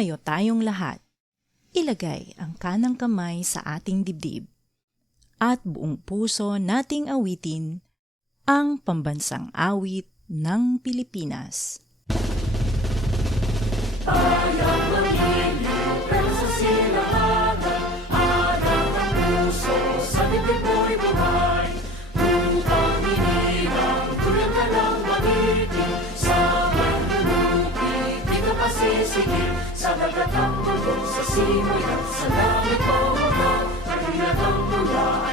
Tumayo tayong lahat. Ilagay ang kanang kamay sa ating dibdib at buong puso nating awitin ang pambansang awit ng Pilipinas. Tayong mamiliw, pero sa silangan, aral ng puso, sa bibig mo'y buhay. Upang inilang, tulad ka lang magiting, sa panlulupit, di ka pasisigil, sa dagat ang mundo, sa simoy at sa langit mo, kahilat ang mula.